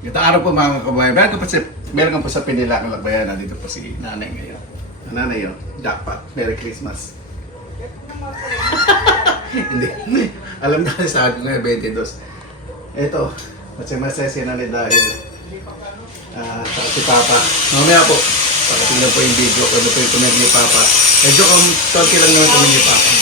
Ito araw po mga kabayan. Meron ka pa sa Pinilakalakbayan. Nandito po si nanay ngayon. Nanay yun, jackpot. Merry Christmas. Hindi. Alam na kasi sa akin ngayon, 22. Ito, kasi masaya nanay dahil saka si Papa. Mamaya po, pagkatingnan po yung video, ano po yung comment ni Papa. Medyo konti lang naman comment ni Papa.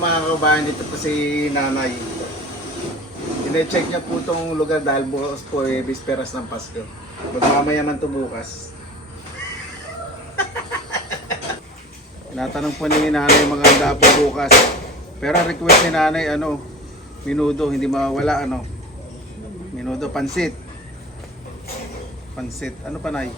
Mga kabayan, dito po si nanay. Ine-check niya po itong lugar dahil bukas po bisperas ng Pasko. Magmamayaman to bukas. Tinatanong po ni nanay mga handa po bukas. Pero request ni nanay minudo, hindi mawawala minudo, pansit. Pansit, ano pa nay?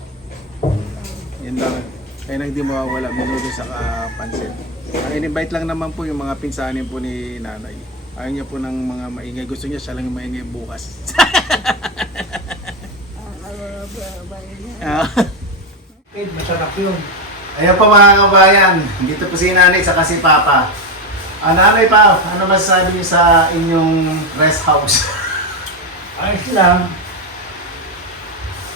Yan lang. Kaya na hindi mawawala, minudo sa pansit. In-invite lang naman po yung mga pinsanin po ni nanay. Ayaw niya po ng mga maingay. Gusto niya siya lang yung maingay bukas. Masarap yun. Ayan po mga kabayan. Dito po si nanay sa si Papa. Nanay pa, ano masasabi niyo sa inyong rest house? Ayos lang.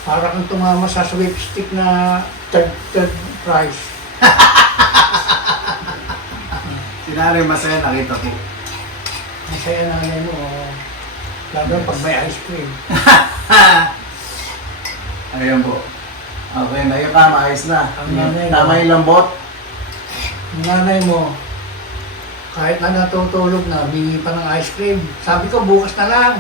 Para kang tumama sa sweepstick na third prize. Si nanay masaya nakita ko. Masaya na mo. Lalo pag may ice cream. Ayan po. Okay na yung kama, ayos na. Ang nanay Tama yung lambot. Ang nanay mo, Kahit na natutulog na, humingi pa ng ice cream. Sabi ko, bukas na lang.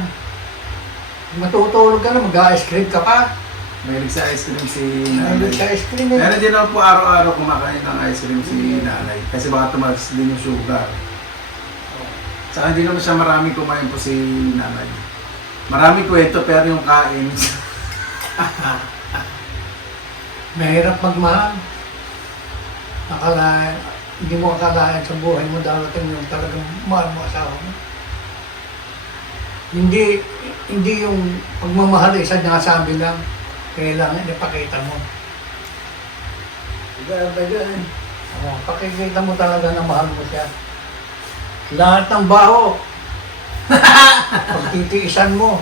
Matutulog ka na, mag-ice cream ka pa. Mahilig sa ice cream si Mahilig nanay. ka ice cream eh. Meron din naman po araw-araw kumakain ng ice cream si nanay. Kasi baka tumagas din yung sugar. Saka hindi naman siya maraming kumain po si nanay. Maraming kwento pero yung kain. Mahirap magmahal. Akalain, hindi mo akalain sa buhay mo darating yung talagang mahal mo asawa mo. Hindi yung pagmamahal isa nasabi lang, kailangan ipakita mo. Pakikita mo talaga na mahal mo siya. Lahat ng baho, pagtitiisan mo.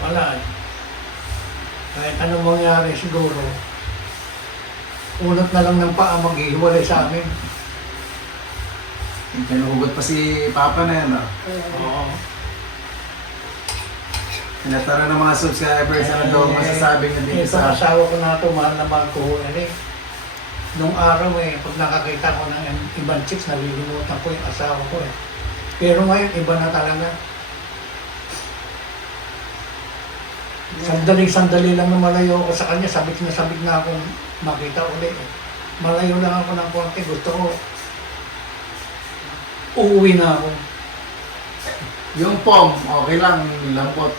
Wala eh. Kahit anong mangyari siguro, unat na lang ng paa maghihiwalay sa amin. Pinuhugot pa si Papa na yan. Oo. Tinatanong ng mga subscribers ano daw masasabi na dito Ito sa... asawa ko na ito, mahal na mahal ko. Nung araw pag nakakita ko ng ibang chicks, nalilimutan ko yung asawa ko eh. Pero ngayon, iba na talaga. Sandali lang na malayo ako sa kanya, sabik na akong makita ulit. Malayo lang ako ng konti, gusto ko uuwi na ako. Yung pom, okay lang, lambot.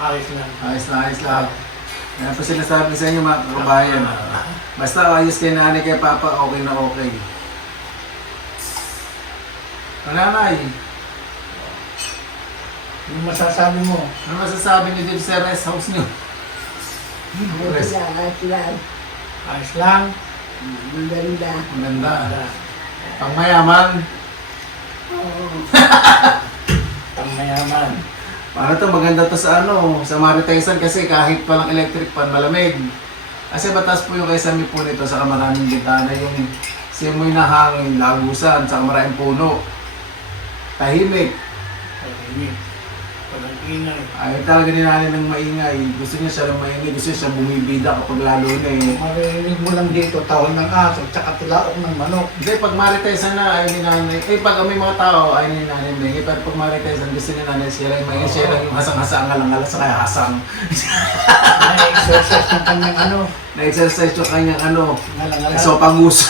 Ayos lang. Ayos lang. Yan po sinasabi sa inyo mga kabayan. Basta ayos kay nanay kay Papa, okay na okay. Nanay, Yung masasabi mo, ano masasabi niyo dito sa rest house niyo? Rest. ayos lang. Maganda. Pang mayaman. Ang mayaman. Paano to? Maganda to sa sa Maritisan kasi kahit palang electric pan malamig. Kasi batas po yung kaisami po nito sa maraming bintana yung simoy na hangin, lagusan, saka maraming puno. Tahimik. Walang ingay. Ayaw talaga ni nanay ng maingay. Gusto niya siya ng maingay. Gusto niya siya bumibida kapag lalo na eh. Marinig mo lang dito, tawag ng aso, tsaka tilaok ng manok. Hindi, pag Maritisan na, ayaw ni nanay. Eh, pag may mga tao, ayaw ni nanay maingay. Pero pag Maritisan, gusto ni nanay siya lang maingay. Siya lang yung hasang-hasang, alang-alas, kaya hasang. Na-exercise ng kanyang Na-exercise yung kanyang ngalang-ngalang. sopangus.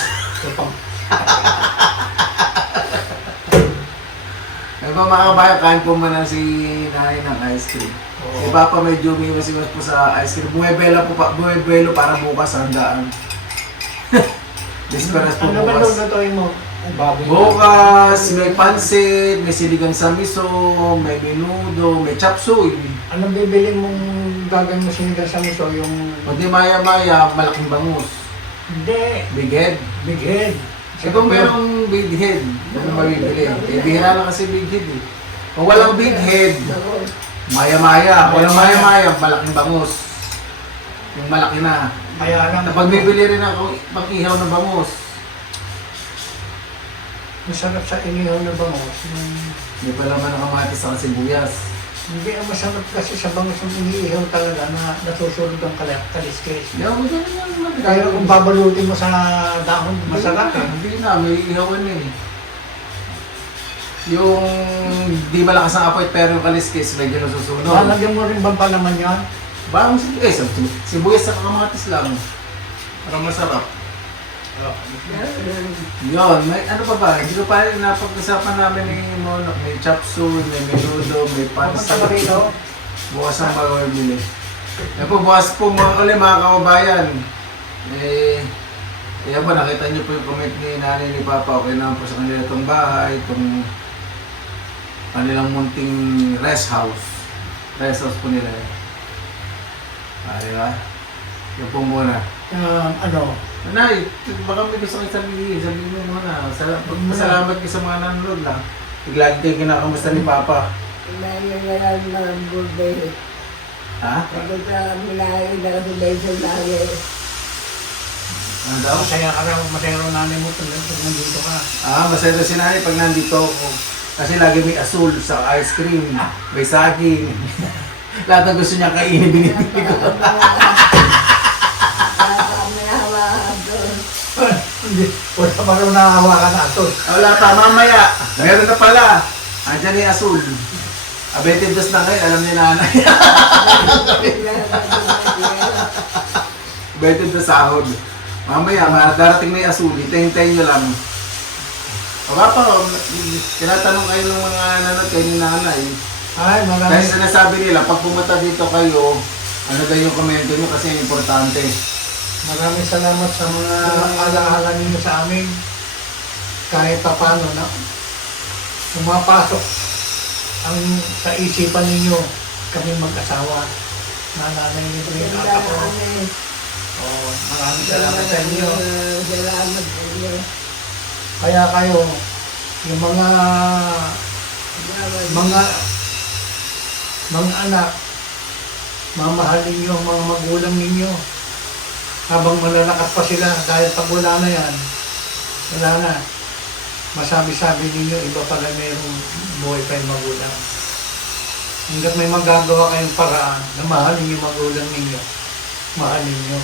Ay ba mga kabayan, kain po muna si nanay ng ice cream. Si Papa medyo umiwas-iwas po sa ice cream. Bumuebelo para bukas handaan. Disperas po Ano ba bukas. lutuin mo? Baboy. Bukas, may pansit, may siligang sa miso, may menudo, may chop suey. Anong bibili mong gagawin mo sinigang sa miso? Yung... Pag di maya-maya, malaking bangus. Hindi. Big head. Big head. Eh kung merong big head, ano mabibili? Eh, bihira lang kasi big head eh. Kung walang big head, maya-maya. Walang maya-maya, malaking bangus. Yung malaki na. Kaya lang. Kapag bibili rin ako pang-ihaw ng bangus, Masarap sa inihaw na bangos. may palaman ng kamatis sa sibuyas. Hindi ang masarap kasi sa bangos ang iniihaw talaga na nasusunod ang kaliskis. Hindi ako ganun lang. Kaya kung babalutin mo sa dahon, masarap eh. Hindi na, may ihawan na eh. Yung di malakas ang apoy pero yung kaliskis medyo nasusunog. Lalagyan mo rin bang palaman yan? Bang sibuyas sa kamatis lang. Para masarap. Yun, may ano pa ba? Hindi ko pa rin napag-usapan namin ni Monok. May chop suey, may menudo, may pansit. Bukas ang mag-bili. Eh po, bukas po mga kababayan. Kaya po, nakita niyo po yung comment ni nanay ni Papa. Okay naman po sa kanila itong bahay, itong kanilang munting rest house. Rest house po nila. Diba? Yun po muna. Nanay, baka may gusto kayo sabihin mo muna. Salamat kayo sa mga nanonood lang. Lagi kayo kinakamusta ni Papa. Ha? Ano daw? Masaya ka raw, masaya raw nanay mo pag nandito ka. Masaya daw si nanay pag nandito ako. Kasi lagi may asul sa ice cream, may saging. Lahat ng gusto niya kainin, binibili ko. Hindi. Wala pa rin nakahawakan na aso. Wala pa, mamaya. Meron na pala. Andiyan ni Azul. 22 na ngayon, alam ni nanay. 22 sahod. Mamaya, darating na yung Azul. Hintayin nyo lang. O nga pa, tinatanong kayo ng mga nanat kayo ni nanay. Ay, Dahil maraming sinasabi nila, pag pumunta dito kayo, ano daw yung komento nyo kasi importante. salamat sa mga alaala ninyo sa amin. Kahit pa paano na pumapasok ang sa isipan ninyo kami mag-asawa. Nanay niyo po yung anak ko. Oh, maraming salamat sa inyo. Salamat po niyo. Kaya kayo, yung mga anak, mamahalin niyo ang mga magulang ninyo. Habang malalakas pa sila, dahil pag wala na yan, wala na. Masabi-sabi ninyo, iba pala mayroong buhay pa yung magulang. Hanggat may magagawa kayong paraan na mahalin yung magulang ninyo, mahalin nyo.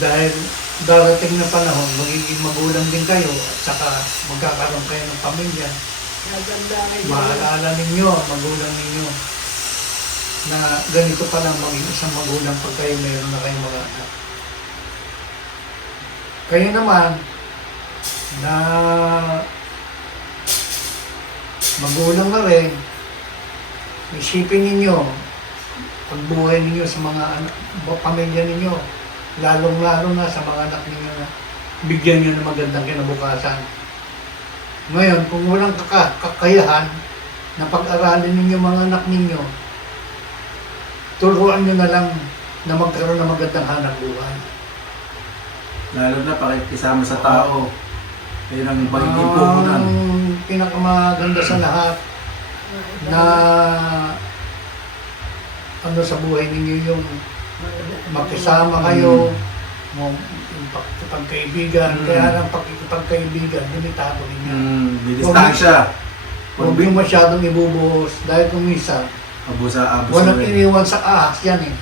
Dahil darating na panahon, magiging magulang din kayo at saka magkakaroon kayo ng pamilya. Maalala ninyo ang magulang ninyo na ganito pa lang maging isang magulang pag kayo mayroon na kayong mga anak. Kayo naman na magulang na rin, isipin ninyo pagbuhay ninyo sa mga anak, pamilya ninyo, lalong-lalo na sa mga anak ninyo na bigyan nyo ng magandang kinabukasan. Ngayon, kung walang kakayahan na pag-aralin ninyo mga anak ninyo, turuan nyo na lang na magkaroon ng magandang hanap buhay. Lalo na pakikisama sa tao. Yun ang pagiging puhunan. Ang pinakamaganda sa lahat na ano sa buhay ninyo yung makisama kayo, yung pagkaibigan. Kaya lang pagkaibigan, limitado ninyo. Distansya. Huwag yung masyadong ibubuhos dahil kung minsan, walang iniwan sa ahas yan eh.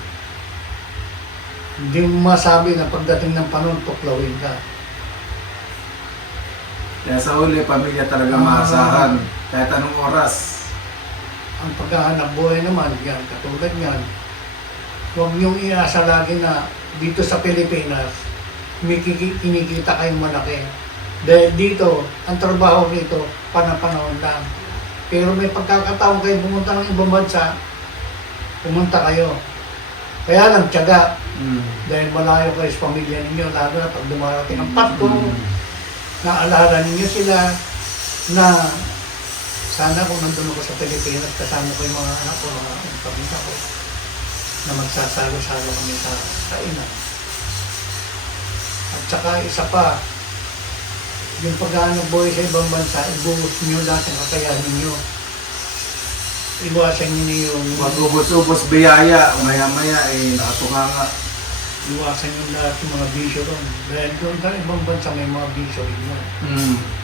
Hindi mo masabi na pagdating ng panahon, tuklawin ka. Kaya sa uli, pamilya talaga maasahan. Kahit anong oras. Ang paghahanap buhay naman, yan, katulad yan. Huwag niyong iasa lagi na dito sa Pilipinas, may kinikita kayong malaki. Dahil dito, ang trabaho dito, panahon lang. Pero may pagkakataon kayo pumunta ng ibang bansa, pumunta kayo. Kaya lang, tiyaga. Dahil malayo kayo sa pamilya ninyo, lalo na pag dumarating ang Pasko, naalala ninyo sila na sana kung nandun ako sa Pilipinas, kasama ko yung mga anak ko, mga pamilya ko, na magsasalo-salo kami sa kainan. At saka isa pa, yung paghahanap buhay sa ibang bansa, ibuhos nyo lahat ang kakayahan ninyo. Iwasan nyo yung... Mag-ubos-ubos biyaya, maya-maya nakatunganga. Iwasan nyo lahat yung mga bisyo doon. Dahil doon sa ibang bansa may mga bisyo rin.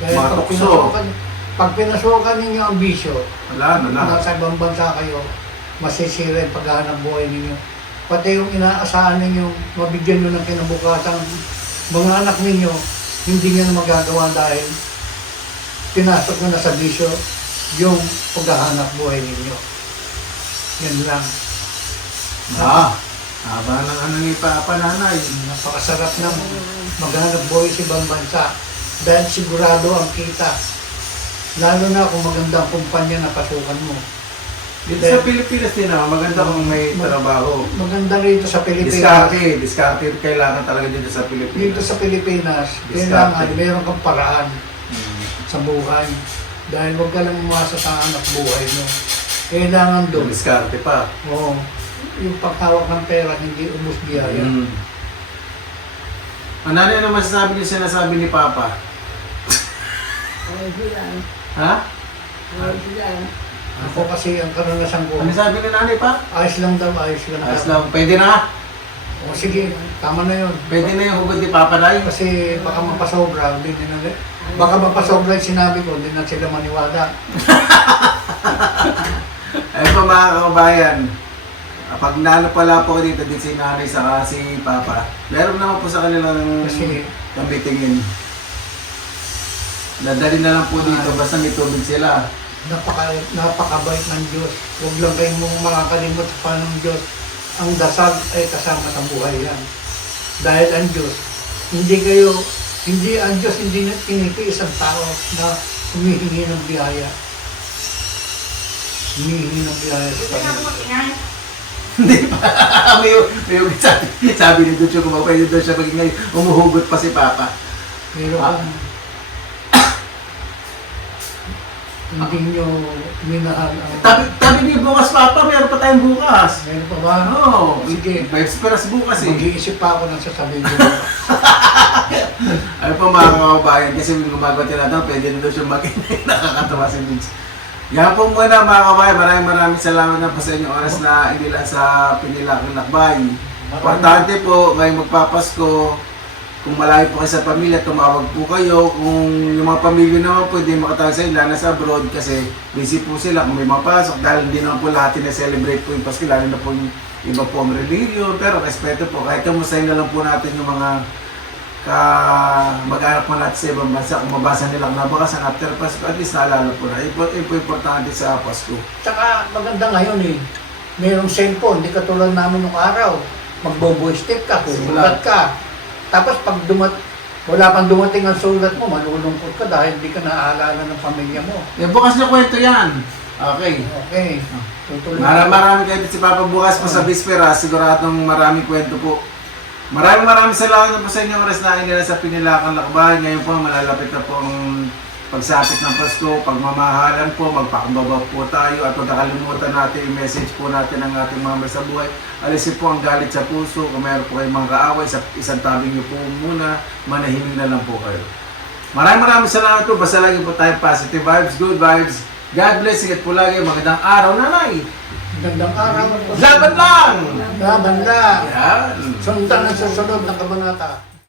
Dahil Mga tukso. pag pinasukan ninyo ang bisyo, Wala na. nasa ibang bansa kayo, masisira yung paghahanap buhay ninyo. Pati yung inaasahan ninyo, mabigyan nyo ng kinabukasan, mga anak ninyo, hindi nyo na magagawa dahil pinasok nyo na sa bisyo yung paghahanap buhay ninyo. Yan lang. Haba ng ano ni Papa Nanay. Napakasarap ng maghanap buhay sa ibang bansa dahil sigurado ang kita. Lalo na kung magandang kumpanya na pasukan mo. Dito sa Pilipinas din naman, maganda kung may trabaho. Maganda rito sa Pilipinas. Diskarte kailangan talaga dito sa Pilipinas. Dito sa Pilipinas, kailangan meron kang paraan sa buhay. Dahil huwag ka lang umasa sa anak buhay mo. Kailangan doon. Diskarte pa. Oo. Yung paghawak ng pera, hindi umus biyaya. Ano naman sasabi niyo sinasabi ni Papa? Ayos lang. Ha? Ayos lang. Ako kasi ang karanasan ko, Ano sabi ni Nanay pa? ayos lang daw, ayos lang. Ayos lang. Pwede na. O sige, tama na yun. Pwede na yung hugot ni Papa Nay. Kasi baka mapasobra, hindi nila. Baka mapasobra yung sinabi ko, hindi na sila maniwala. Ay po mga kababayan, pag nalapala po ko dito si Nanay saka si Papa, meron naman po sa kanilang Kasi kambitingin. Dadali na lang po dito, basta may tubig sila. Napakabait ng Diyos. Huwag lang kayong makakalimot pa ng Diyos. Ang dasal ay kasama sa buhay yan. Dahil ang Diyos, hindi ang Diyos hindi na tinitiis ang tao na humihingi ng biyaya. Humihingi ng biyaya sa Panginoon. Hindi pa. sabi ni Ducho, kung pwede daw siya maging ngayon, umuhugot pa si Papa. Pero kung hindi nyo minahal ang... Tabi niyo bukas, Papa, meron pa tayong bukas. Meron pa ba? Oo, Sige. may esperas bukas eh. Mag-iisip pa ako ng sasabihin ko. Ano po mga kababayan, kasi may gumagawa tinatanong, pwede na daw siya mag-inay, nakakatawa si Vince. Yan po muna mga kababayan, maraming salamat na po sa inyong oras na inilaan sa Pinilakang Lakbay. Importante po, ngayong magpapasko, kung malayo po kayo sa pamilya, tumawag po kayo. Kung yung mga pamilya naman po, hindi makatawag sa ilan, nasa abroad kasi busy po sila kung may mapasok dahil hindi naman po lahat na-celebrate po yung Pasko, lalo na po yung iba po ang religion. Pero respeto po, kahit kamustahin na lang po natin yung mga mag-anak po natin sa ibang bansa. Kung mabasa nilang nabakasan after Pasko, at least naalala po na. Yun po importante sa Pasko. Tsaka maganda ngayon eh. Mayroong cellphone, hindi katulad namin nung araw. Magbo-voice step ka, susulat ka. Tapos pag wala pang dumating ang sulat mo, malulungkot ka dahil hindi ka naaalala ng pamilya mo. Bukas na kwento yan. Okay. Okay. Tutuloy. Marami kayo si Papa bukas po sa Bispera. Siguradong maraming kwento po. Maraming salamat po sa inyong oras na inila sa Pinilakang Lakbay. Ngayon po malalapit na po ang pagsapit ng Pasko, pagmamahalan po, magpakababa po tayo at huwag nakalimutan natin yung message po natin ng ating mga sa buhay. Alisin po ang galit sa puso. Kung mayroon po kayong mga kaaway, sa isang tabi niyo po muna, manahimik na lang po kayo. Maraming salamat po. Basta lagi po tayo positive vibes, good vibes. God bless. Ingat po lagi. Magandang araw, nanay. Magandang araw. Laban lang! Laban lang. Yan. Sundan ang susunod na kabanata.